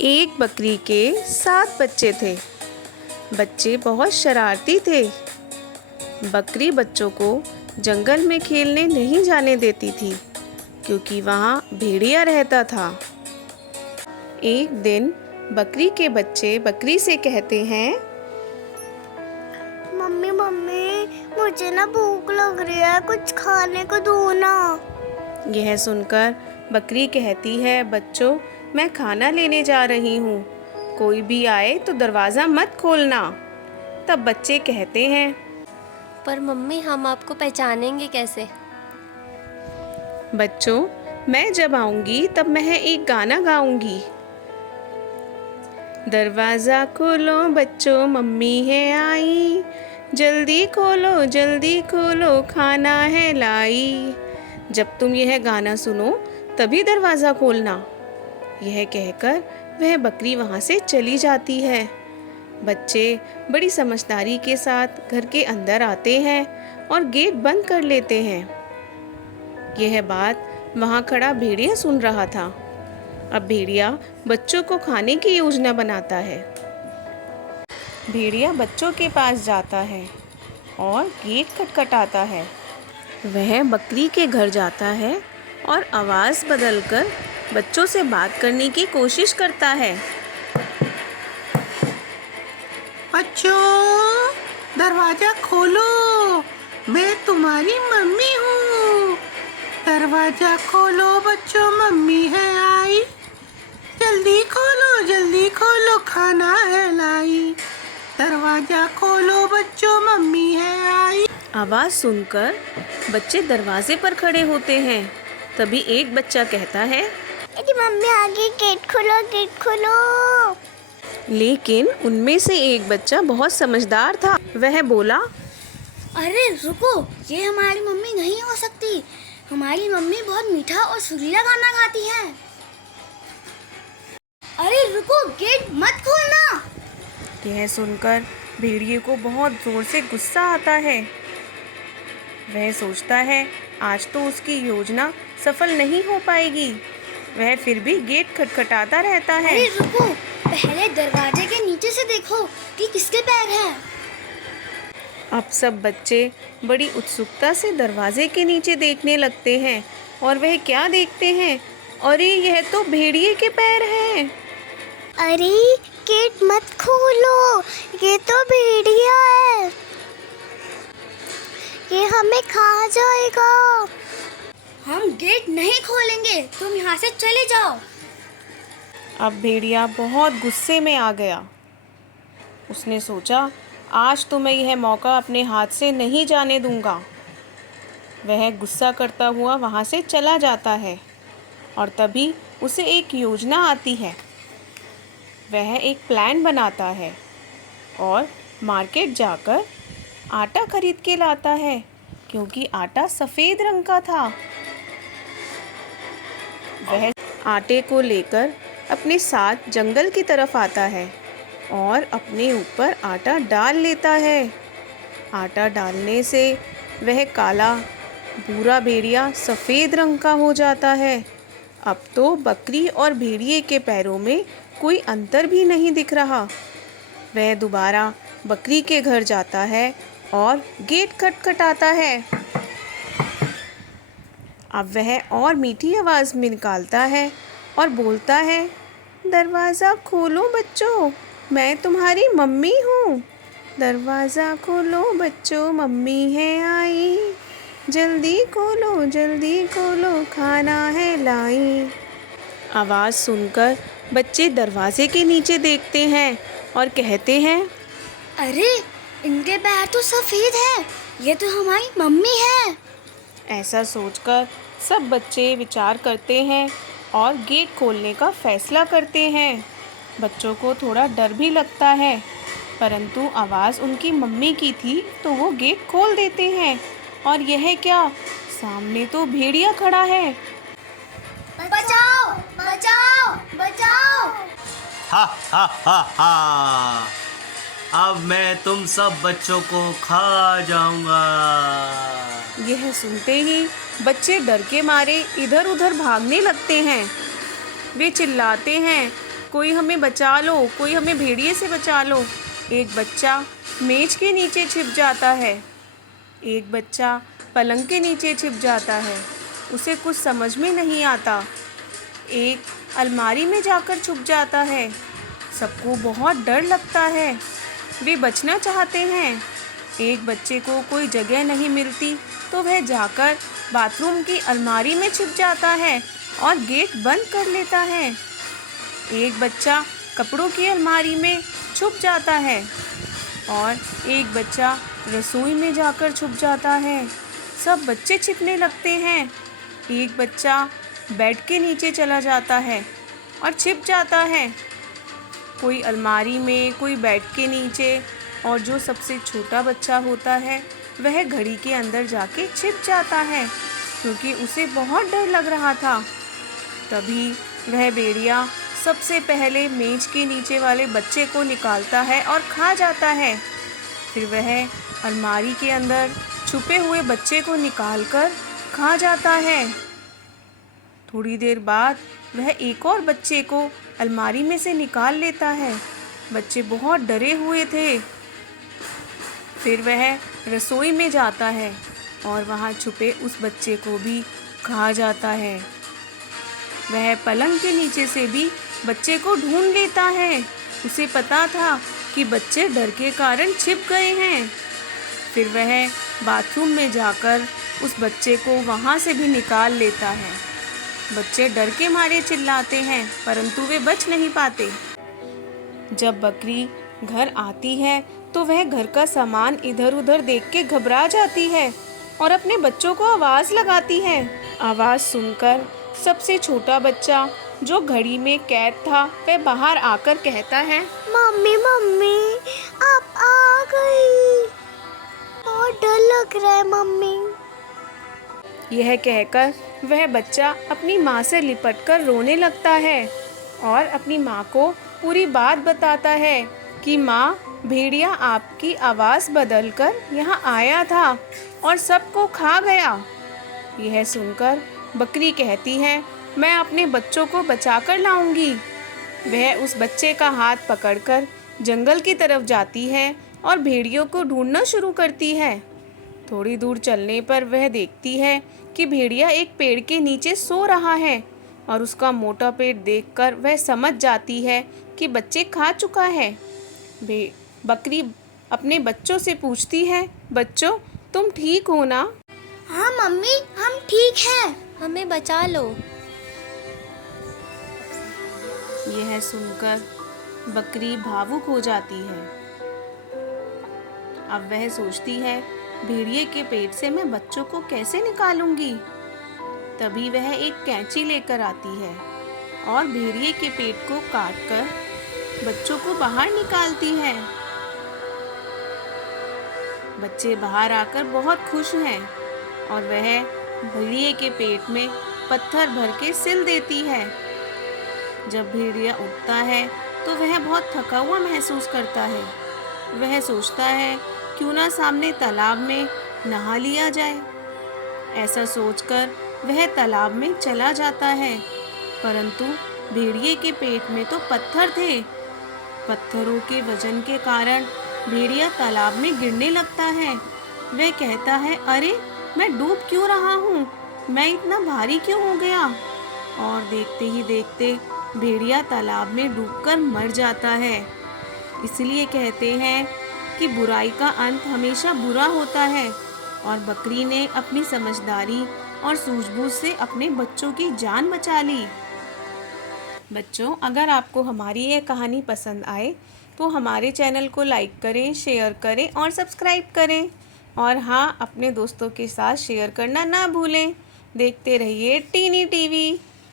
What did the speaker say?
एक बकरी के 7 बच्चे थे। बच्चे बहुत शरारती थे। बकरी बच्चों को जंगल में खेलने नहीं जाने देती थी क्योंकि वहाँ भेड़िया रहता था। एक दिन बकरी के बच्चे बकरी से कहते हैं, मम्मी मम्मी मुझे ना भूख लग रही है, कुछ खाने को दो ना। यह सुनकर बकरी कहती है, बच्चों मैं खाना लेने जा रही हूँ, कोई भी आए तो दरवाज़ा मत खोलना। तब बच्चे कहते हैं, पर मम्मी हम आपको पहचानेंगे कैसे? बच्चों मैं जब आऊँगी तब मैं एक गाना गाऊँगी। दरवाज़ा खोलो बच्चों मम्मी है आई, जल्दी खोलो खाना है लाई। जब तुम यह गाना सुनो तभी दरवाज़ा खोलना। यह कहकर वह बकरी वहाँ से चली जाती है। बच्चे बड़ी समझदारी के साथ घर के अंदर आते हैं और गेट बंद कर लेते हैं। यह बात वहाँ खड़ा भेड़िया सुन रहा था। अब भेड़िया बच्चों को खाने की योजना बनाता है। भेड़िया बच्चों के पास जाता है और गेट खटखटाता है। वह बकरी के घर जाता है और आवाज़ बदलकर बच्चों से बात करने की कोशिश करता है। बच्चों दरवाजा खोलो, मैं तुम्हारी मम्मी हूँ। दरवाजा खोलो बच्चों मम्मी है आई, जल्दी खोलो खाना है लाई। दरवाजा खोलो बच्चों मम्मी है आई। आवाज़ सुनकर बच्चे दरवाजे पर खड़े होते हैं। तभी एक बच्चा कहता है, अरे मम्मी आगे गेट खोलो। लेकिन उनमें से एक बच्चा बहुत समझदार था। वह बोला, अरे रुको, ये हमारी मम्मी नहीं हो सकती। हमारी मम्मी बहुत मीठा और सुरीला खाना खाती है। अरे रुको, गेट मत खोलना। यह सुनकर भेड़िए को बहुत जोर से गुस्सा आता है। वह सोचता है आज तो उसकी योजना सफल नहीं हो पाएगी। वह फिर भी गेट खटखटाता रहता है। अरे रुको, पहले दरवाजे के नीचे से देखो कि किसके पैर हैं। अब सब बच्चे बड़ी उत्सुकता से दरवाजे के नीचे देखने लगते हैं और वह क्या देखते हैं, अरे यह तो भेड़िए के पैर हैं। अरे गेट मत खोलो, ये तो भेड़िया है, ये हमें खा जाएगा। हम गेट नहीं खोलेंगे, तुम यहाँ से चले जाओ। अब भेड़िया बहुत गुस्से में आ गया। उसने सोचा आज तो मैं यह मौका अपने हाथ से नहीं जाने दूंगा। वह गुस्सा करता हुआ वहाँ से चला जाता है और तभी उसे एक योजना आती है। वह एक प्लान बनाता है और मार्केट जाकर आटा खरीद के लाता है क्योंकि आटा सफ़ेद रंग का था। वह आटे को लेकर अपने साथ जंगल की तरफ आता है और अपने ऊपर आटा डाल लेता है। आटा डालने से वह काला भूरा भेड़िया सफ़ेद रंग का हो जाता है। अब तो बकरी और भेड़िए के पैरों में कोई अंतर भी नहीं दिख रहा। वह दोबारा बकरी के घर जाता है और गेट खटखटाता है। अब वह और मीठी आवाज़ में निकालता है और बोलता है, दरवाज़ा खोलो बच्चों, मैं तुम्हारी मम्मी हूँ। दरवाज़ा खोलो बच्चों मम्मी है आई, जल्दी खोलो खाना है लाई। आवाज़ सुनकर बच्चे दरवाजे के नीचे देखते हैं और कहते हैं, अरे इनके पैर तो सफ़ेद है, ये तो हमारी मम्मी है। ऐसा सोचकर सब बच्चे विचार करते हैं और गेट खोलने का फैसला करते हैं। बच्चों को थोड़ा डर भी लगता है, परंतु आवाज़ उनकी मम्मी की थी तो वो गेट खोल देते हैं। और यह क्या, सामने तो भेड़िया खड़ा है। बचाओ बचाओ बचाओ। हा हा हा हा, अब मैं तुम सब बच्चों को खा जाऊंगा। यह सुनते ही बच्चे डर के मारे इधर उधर भागने लगते हैं। वे चिल्लाते हैं, कोई हमें बचा लो, कोई हमें भेड़िए से बचा लो। एक बच्चा मेज के नीचे छिप जाता है। एक बच्चा पलंग के नीचे छिप जाता है। उसे कुछ समझ में नहीं आता। एक अलमारी में जाकर छुप जाता है। सबको बहुत डर लगता है। वे बचना चाहते हैं। एक बच्चे को कोई जगह नहीं मिलती तो वह जाकर बाथरूम की अलमारी में छिप जाता है और गेट बंद कर लेता है। एक बच्चा कपड़ों की अलमारी में छुप जाता है और एक बच्चा रसोई में जाकर छुप जाता है। सब बच्चे छिपने लगते हैं। एक बच्चा बेड के नीचे चला जाता है और छिप जाता है। कोई अलमारी में, कोई बेड के नीचे, और जो सबसे छोटा बच्चा होता है वह घड़ी के अंदर जाके छिप जाता है क्योंकि उसे बहुत डर लग रहा था। तभी वह भेड़िया सबसे पहले मेज के नीचे वाले बच्चे को निकालता है और खा जाता है। फिर वह अलमारी के अंदर छुपे हुए बच्चे को निकालकर खा जाता है। थोड़ी देर बाद वह एक और बच्चे को अलमारी में से निकाल लेता है। बच्चे बहुत डरे हुए थे। फिर वह रसोई में जाता है और वहाँ छुपे उस बच्चे को भी खा जाता है। वह पलंग के नीचे से भी बच्चे को ढूंढ लेता है। उसे पता था कि बच्चे डर के कारण छिप गए हैं। फिर वह बाथरूम में जाकर उस बच्चे को वहाँ से भी निकाल लेता है। बच्चे डर के मारे चिल्लाते हैं परंतु वे बच नहीं पाते। जब बकरी घर आती है तो वह घर का सामान इधर उधर देख के घबरा जाती है और अपने बच्चों को आवाज़ लगाती है। आवाज़ सुनकर सबसे छोटा बच्चा जो घड़ी में कैद था वह बाहर आकर कहता है, मम्मी मम्मी आप आ गई, बहुत डर लग रहा है मम्मी। यह कहकर वह बच्चा अपनी माँ से लिपटकर रोने लगता है और अपनी माँ को पूरी बात बताता है कि माँ, भेड़िया आपकी आवाज़ बदलकर यहाँ आया था और सबको खा गया। यह सुनकर बकरी कहती है, मैं अपने बच्चों को बचा कर लाऊंगी। वह उस बच्चे का हाथ पकड़कर जंगल की तरफ जाती है और भेड़ियों को ढूंढना शुरू करती है। थोड़ी दूर चलने पर वह देखती है कि भेड़िया एक पेड़ के नीचे सो रहा है और उसका मोटा पेट देखकर वह समझ जाती है कि बच्चे खा चुका है। बकरी अपने बच्चों से पूछती है, बच्चों तुम ठीक हो ना? हाँ मम्मी हम ठीक हैं। हमें बचा लो। यह सुनकर बकरी भावुक हो जाती है। अब वह सोचती है, भेड़िए के पेट से मैं बच्चों को कैसे निकालूंगी? तभी वह एक कैंची लेकर आती है और भेड़िए के पेट को काटकर बच्चों को बाहर निकालती है। बच्चे बाहर आकर बहुत खुश हैं और वह भेड़िए के पेट में पत्थर भर के सिल देती है। जब भेड़िया उठता है तो वह बहुत थका हुआ महसूस करता है। वह सोचता है क्यों ना सामने तालाब में नहा लिया जाए। ऐसा सोचकर वह तालाब में चला जाता है, परंतु भेड़िए के पेट में तो पत्थर थे। पत्थरों के वजन के कारण भेड़िया तालाब में गिरने लगता है। वह कहता है, अरे मैं डूब क्यों रहा हूँ, मैं इतना भारी क्यों हो गया? और देखते ही देखते भेड़िया तालाब में डूबकर मर जाता है। इसलिए कहते हैं कि बुराई का अंत हमेशा बुरा होता है और बकरी ने अपनी समझदारी और सूझबूझ से अपने बच्चों की जान बचा ली। बच्चों, अगर आपको हमारी यह कहानी पसंद आए तो हमारे चैनल को लाइक करें, शेयर करें और सब्सक्राइब करें। और हाँ, अपने दोस्तों के साथ शेयर करना ना भूलें। देखते रहिए टीनी टीवी।